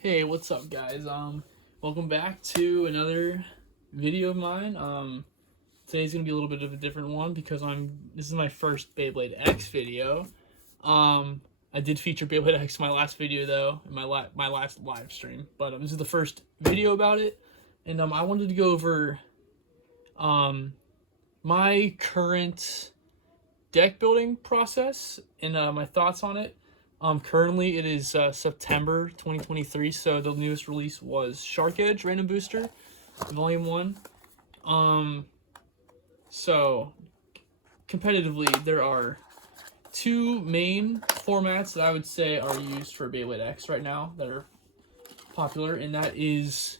Hey, what's up, guys? Welcome back to another video of mine. Today's gonna be a little bit of a different one because this is my first BeybladeX video. I did feature BeybladeX in my last video though, in my last live stream, but this is the first video about it, and I wanted to go over my current deck building process and my thoughts on it. Currently it is September 2023, so the newest release was Shark Edge Random Booster, Volume 1. So competitively, there are two main formats that I would say are used for BeybladeX right now that are popular, and that is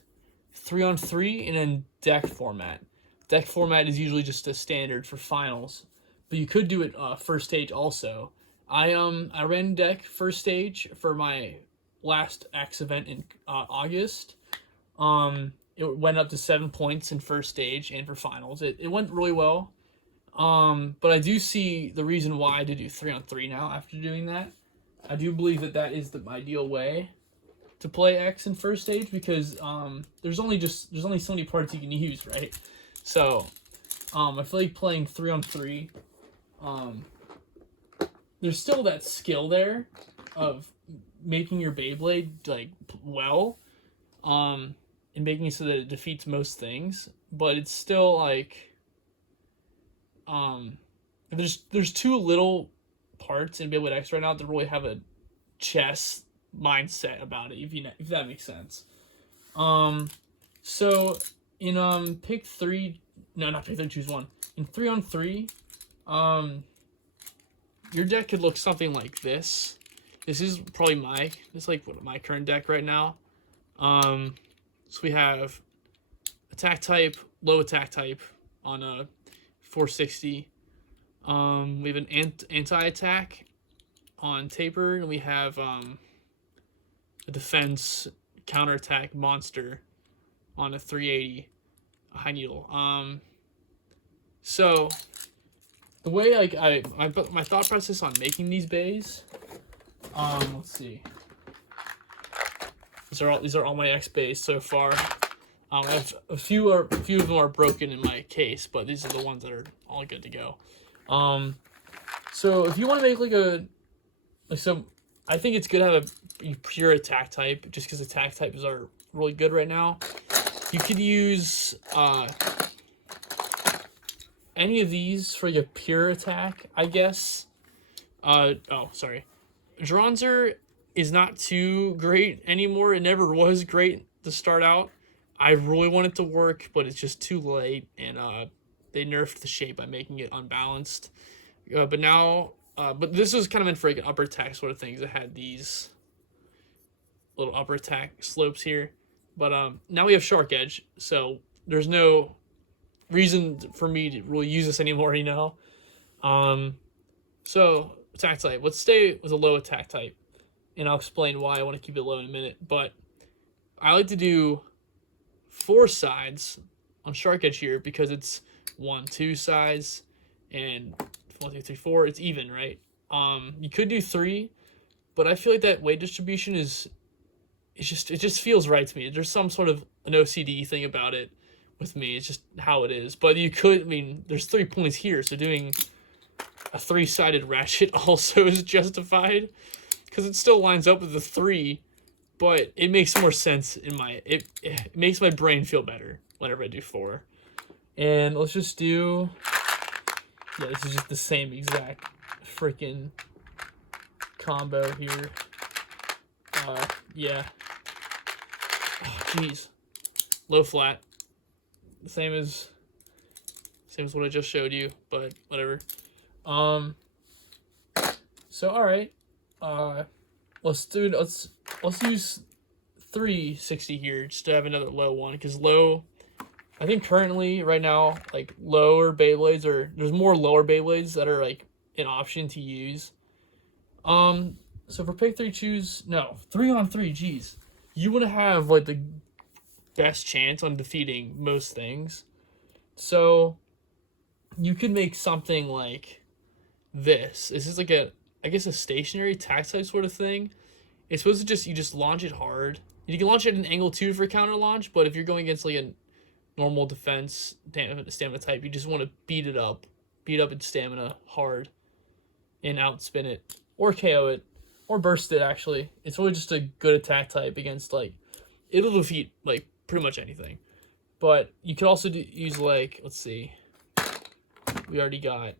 3-on-3 and then deck format. Deck format is usually just a standard for finals, but you could do it first stage also. I ran deck first stage for my last X event in August. It went up to 7 points in first stage and for finals. It went really well. But I do see the reason why to do 3-on-3 now after doing that. I do believe that is the ideal way to play X in first stage because there's only so many parts you can use, right? So I feel like playing 3-on-3. There's still that skill there of making your Beyblade like well, and making it so that it defeats most things. But it's still like, there's too little parts in BeybladeX right now to really have a chess mindset about it. If that makes sense. So in pick three, no, not pick three, choose one. In 3-on-3, your deck could look something like this. This is probably my current deck right now. So we have attack type, low attack type on a 460. We have an anti-attack on taper, and we have a defense counterattack monster on a 380 high needle. So the way my thought process on making these bays, let's see. These are all my X bays so far. I have a few of them are broken in my case, but these are the ones that are all good to go. So if you want to make I think it's good to have a pure attack type, just because attack types are really good right now. You could use any of these for your pure attack, I guess. Dronzer is not too great anymore. It never was great to start out. I really want it to work, but it's just too late, and they nerfed the shape by making it unbalanced. But this was kind of meant for like an upper attack sort of things. It had these little upper attack slopes here. But now we have Shark Edge, so there's no reason for me to really use this anymore, you know? So attack type. Let's stay with a low attack type, and I'll explain why I want to keep it low in a minute. But I like to do 4 sides on Shark Edge here because it's 1, 2 sides, and 1, 2, 3, 4. It's even, right? You could do 3, but I feel like that weight distribution it just feels right to me. There's some sort of an OCD thing about it with me. It's just how it is. But there's 3 points here, so doing a 3-sided ratchet also is justified because it still lines up with the 3, but it makes more sense it makes my brain feel better whenever I do 4. And let's just do, yeah, this is just the same exact freaking combo here. Yeah. Oh, jeez. Low flat. Same as what I just showed you, but whatever. So all right, let's use 360 here just to have another low one, because low, I think currently right now, like lower Beyblades, there's more lower Beyblades that are like an option to use. So for pick 3, choose 3-on-3. Geez, you want to have like the best chance on defeating most things. So you could make something like this. This is like a stationary attack type sort of thing, It's supposed to you just launch it hard. You can launch it at an angle too for counter launch, but if you're going against like a normal defense stamina type, you just want to beat up its stamina hard, and outspin it or KO it or burst it. Actually, it's really just a good attack type against like it'll defeat like pretty much anything. But you could also use like, let's see, we already got.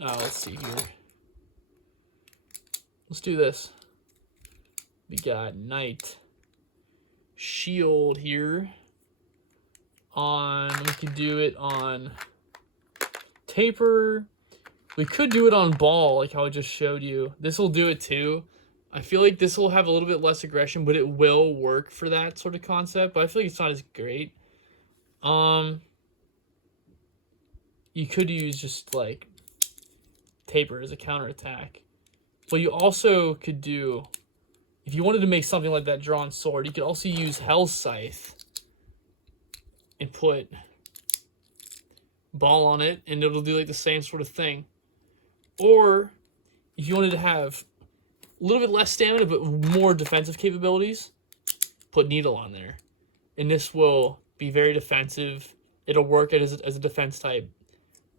Let's see here. Let's do this. We got Knight Shield here. We could do it on Taper. We could do it on Ball, like how I just showed you. This will do it too. I feel like this will have a little bit less aggression, but it will work for that sort of concept. But I feel like it's not as great. You could use just like Taper as a counterattack. But you also could do, if you wanted to make something like that drawn sword, you could also use Hell Scythe and put Ball on it, and it'll do like the same sort of thing. Or if you wanted to have a little bit less stamina but more defensive capabilities, put Needle on there. And this will be very defensive. It'll work as a defense type,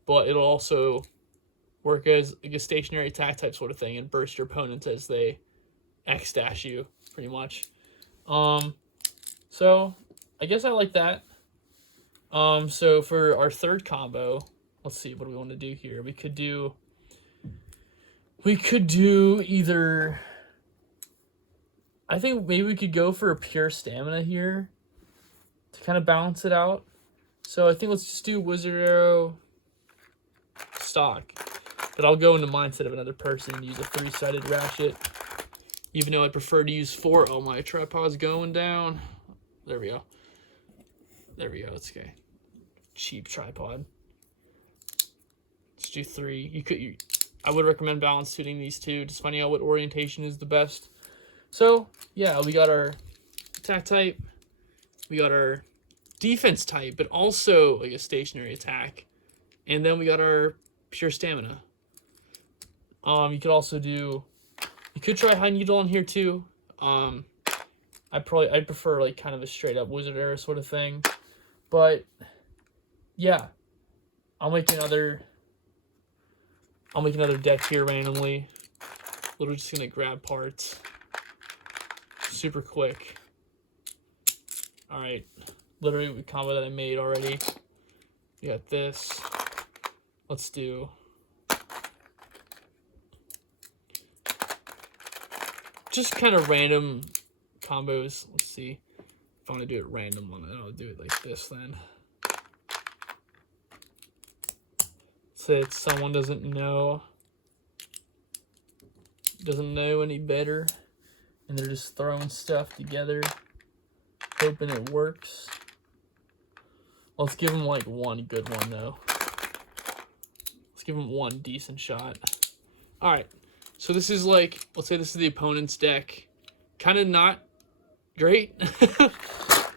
but it'll also work as like a stationary attack type sort of thing and burst your opponents as they X-dash you, pretty much. So I guess I like that. So for our third combo, let's see, what do we want to do here? We could do either, I think maybe we could go for a pure stamina here to kind of balance it out. So I think let's just do Wizard Arrow stock. But I'll go in the mindset of another person and use a 3-sided ratchet. Even though I prefer to use 4. Oh, my tripod's going down. There we go. There we go. It's okay. Cheap tripod. Let's do 3. I would recommend balance tuning these two, just finding out what orientation is the best. So, yeah, we got our attack type. We got our defense type, but also like a stationary attack. And then we got our pure stamina. You could also you could try High Needle on here too. I'd prefer like kind of a straight up Wizard Arrow sort of thing. But yeah, I'll make another deck here randomly. Literally just gonna grab parts. Super quick. Alright. Literally the combo that I made already. We got this. Let's do just kind of random combos. Let's see if I want to do it random on it. I'll do it like this then. Say it's someone doesn't know any better, and they're just throwing stuff together, hoping it works. Let's give them like one good one though. Let's give them one decent shot. All right. So this is like, let's say this is the opponent's deck. Kind of not great.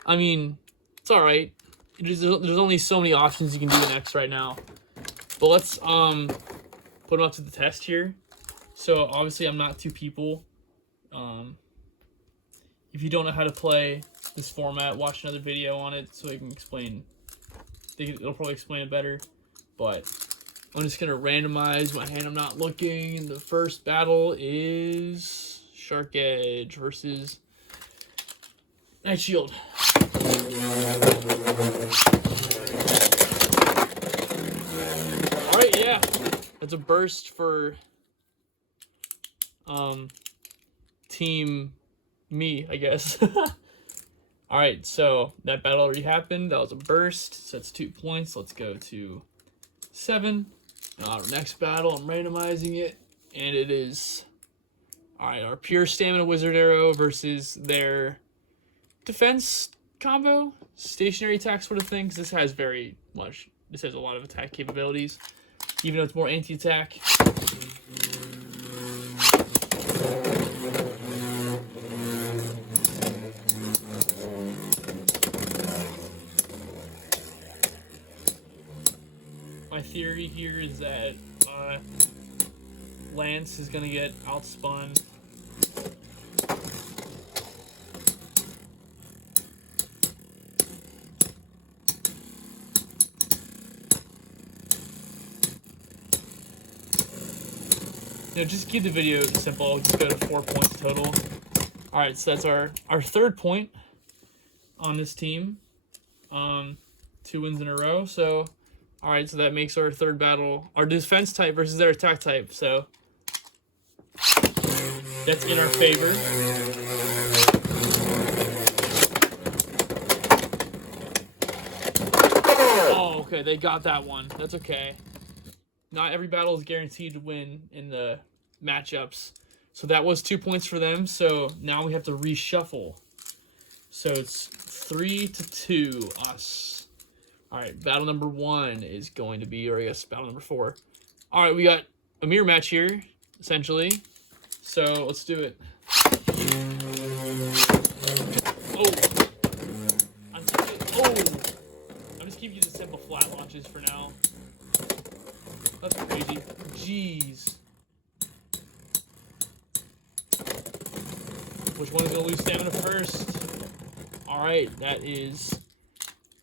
I mean, it's all right. There's only so many options you can do in X right now. But let's put them up to the test here. So obviously I'm not two people. If you don't know how to play this format, watch another video on it so I can explain. It'll probably explain it better. But I'm just going to randomize my hand. I'm not looking. And the first battle is Shark Edge versus Night Shield. Alright, yeah. That's a burst for team me, I guess. Alright, so that battle already happened. That was a burst. So that's 2 points. Let's go to 7. Our next battle, I'm randomizing it, and it is, alright, our pure stamina Wizard Arrow versus their defense combo, stationary attack sort of thing, because this has a lot of attack capabilities, even though it's more anti-attack. My theory here is that Lance is going to get outspun just keep the video simple. Just go to 4 points total. All right, so that's our third point on this team. 2 wins in a row. So, all right, so that makes our third battle our defense type versus their attack type. So that's in our favor. Oh, okay, they got that one. That's okay. Not every battle is guaranteed to win in the matchups. So that was 2 points for them. So now we have to reshuffle. So it's 3-2 us. All right, battle number 1 is going to be, or I guess battle number 4. All right, we got a mirror match here, essentially. So let's do it. Oh. I'm just keeping the simple flat launches for now. That's crazy. Jeez. Which one is going to lose stamina first? All right, that is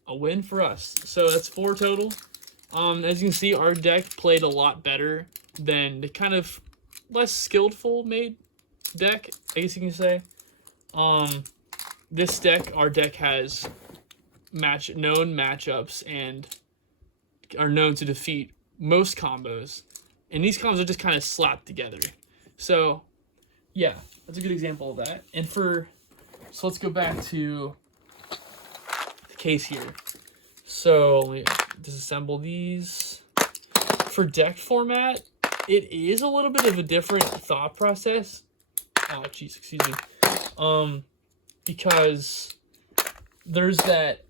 a win for us. So that's 4 total. As you can see, our deck played a lot better than the kind of less skillful made deck, I guess you can say. This deck, our deck has known matchups and are known to defeat most combos. And these combos are just kind of slapped together. So, yeah, that's a good example of that. And so let's go back to the case here. So let me disassemble these. For deck format, it is a little bit of a different thought process. Oh, jeez, excuse me. Because there's that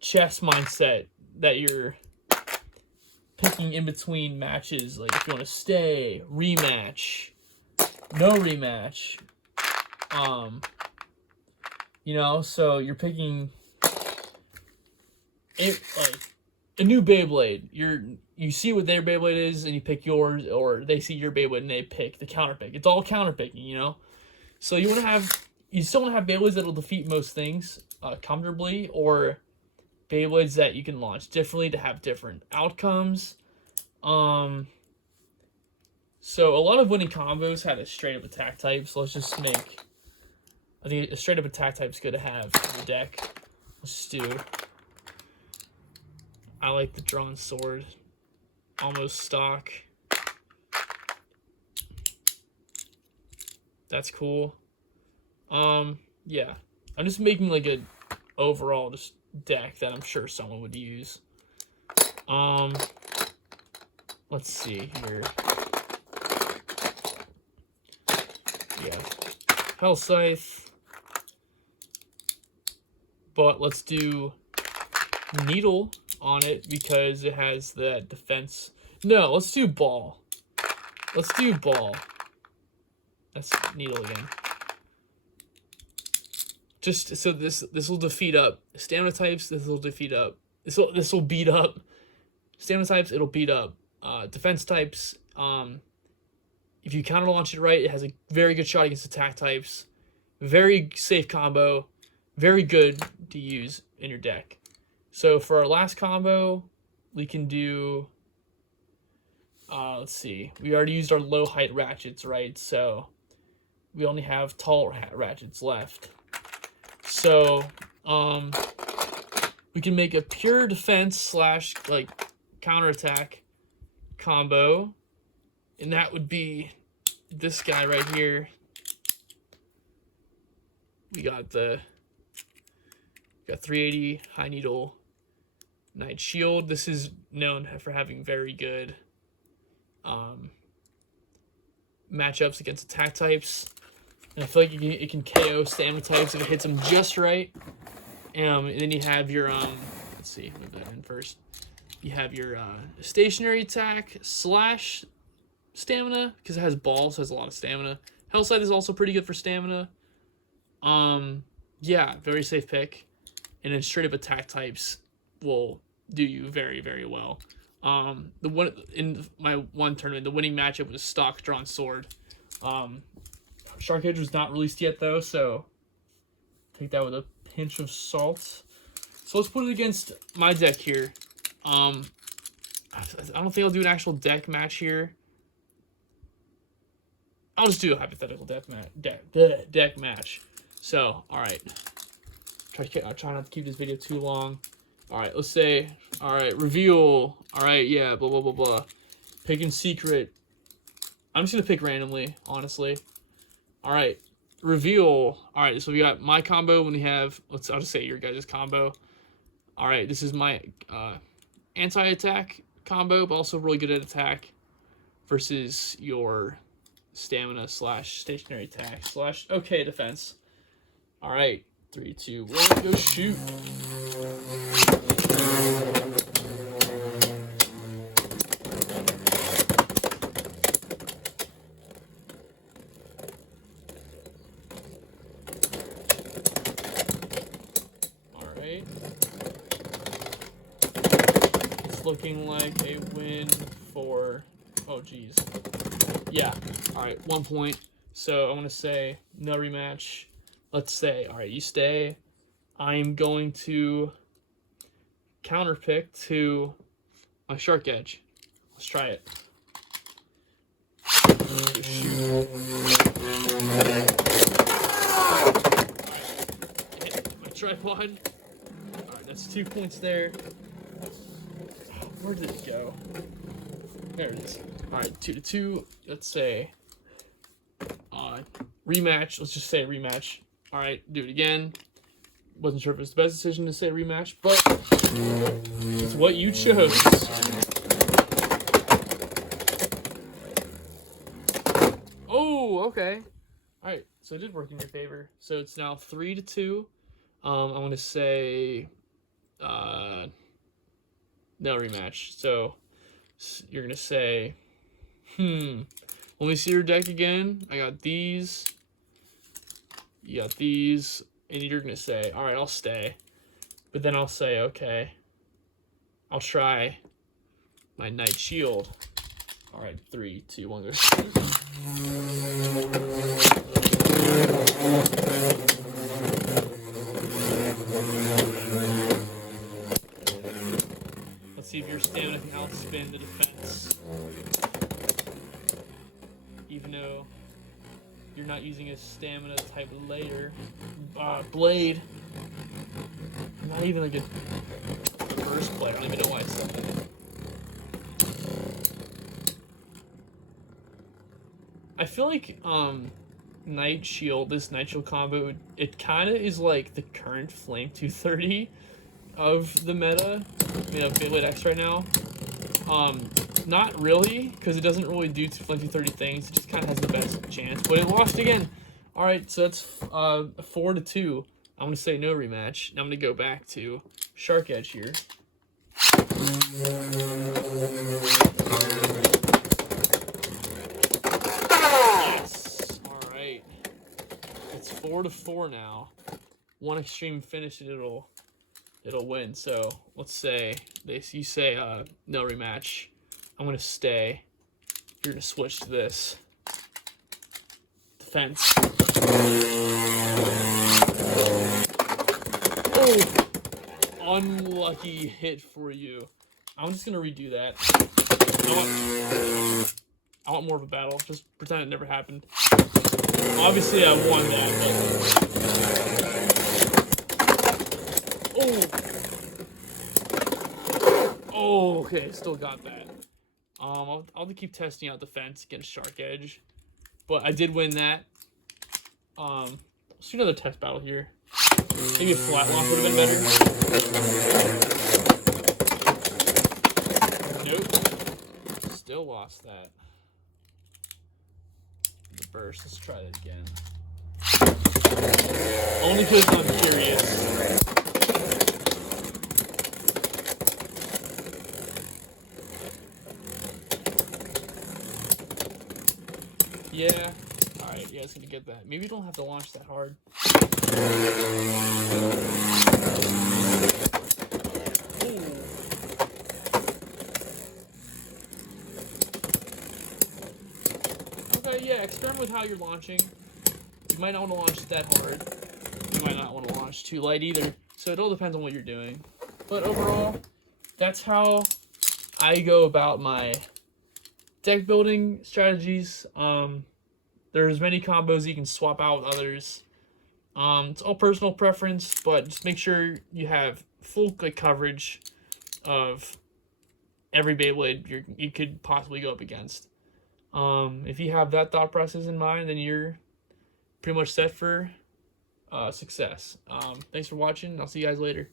chess mindset that you're picking in between matches, like if you want to stay, rematch, no rematch. So you're picking it like a new Beyblade. You see what their Beyblade is and you pick yours, or they see your Beyblade and they pick the counter pick. It's all counter picking, So you still want to have Beyblades that'll defeat most things comfortably, or Beyblades that you can launch differently to have different outcomes. So a lot of winning combos had a straight up attack type. So let's just I think a straight up attack type is good to have in your deck. Let's just do. I like the drawn sword, almost stock. That's cool. Yeah, I'm just making like a overall just deck that I'm sure someone would use. Let's see here. Yeah, Hell Scythe. But let's do Needle on it because it has that defense. No, let's do Ball. Let's do Ball. That's Needle again. Just so this will defeat up stamina types. This will defeat up. This will beat up stamina types. It'll beat up defense types. If you counter launch it right, it has a very good shot against attack types. Very safe combo. Very good to use in your deck. So for our last combo, we can do. Let's see. We already used our low height ratchets, right? So we only have tall ratchets left. So, we can make a pure defense / like counterattack combo, and that would be this guy right here. We got 380 high needle Knight Shield. This is known for having very good matchups against attack types. And I feel like it can KO stamina types if it hits them just right. And then you have your, let's see, move that in first. You have your stationary attack / stamina, because it has balls, so it has a lot of stamina. Hell Scythe is also pretty good for stamina. Yeah, very safe pick. And then straight up attack types will do you very, very well. The one in my one tournament, the winning matchup was stock drawn sword. Shark Edge was not released yet though, so take that with a pinch of salt. So let's put it against my deck here. I don't think I'll do an actual deck match here. I'll just do a hypothetical deck match. So, all right. I'll try not to keep this video too long. All right, let's say, all right, reveal. All right, yeah, blah, blah, blah, blah. Pick in secret. I'm just going to pick randomly, honestly. All right, reveal. All right, so we got my combo when we have, I'll just say your guys' combo. All right, this is my anti-attack combo, but also really good at attack versus your stamina / stationary attack / okay defense. All right, 3, 2, 1, go shoot. All right, it's looking like a win for. Oh geez, yeah. All right, 1 point. So I want to say no rematch. Let's say, all right, you stay. I'm going to counterpick to my Shark Edge. Let's try it. Hit my tripod. All right, that's 2 points there. Where did it go? There it is. All right, 2-2. Let's say rematch. Let's just say rematch. All right, do it again. Wasn't sure if it was the best decision to say rematch, but it's what you chose. Oh, okay. All right, so it did work in your favor. So it's now 3-2. I'm gonna say no rematch. So you're gonna say, let me see your deck again. I got these. You got these. And you're going to say, all right, I'll stay. But then I'll say, okay, I'll try my Knight Shield. All right, 3, 2, 1, go. Let's see if your stamina can outspin the defense. Even though you're not using a stamina type layer. Blade. I'm not even a good first player. I don't even know why I said that. I feel like Knight Shield, this Knight Shield combo, it kind of is like the current Flame 230 of the meta. BeybladeX right now. Not really, because it doesn't really do Flame 230 things. It just kind of has the best chance. But it lost again. All right, so that's 4-2. I'm going to say no rematch. Now I'm going to go back to Shark Edge here. Yes. All right. It's 4-4 now. One extreme finish and it'll win. So let's say you say no rematch. I'm going to stay. You're going to switch to this. Defense. Oh! Unlucky hit for you. I'm just going to redo that. I want more of a battle. Just pretend it never happened. Obviously, I won that, but... Oh, okay, still got that. I'll keep testing out defense against Shark Edge, but I did win that. Let's do another test battle here. Maybe a flat lock would have been better. Nope. Still lost that. The burst. Let's try that again. Only because I'm curious. Yeah. Alright, yeah, it's gonna get that. Maybe you don't have to launch that hard. Ooh. Okay, yeah, experiment with how you're launching. You might not want to launch that hard. You might not want to launch too light either. So it all depends on what you're doing. But overall, that's how I go about my deck building strategies. There's many combos you can swap out with others. It's all personal preference, but just make sure you have full coverage of every Beyblade you could possibly go up against. If you have that thought process in mind, then you're pretty much set for success. Thanks for watching. I'll see you guys later.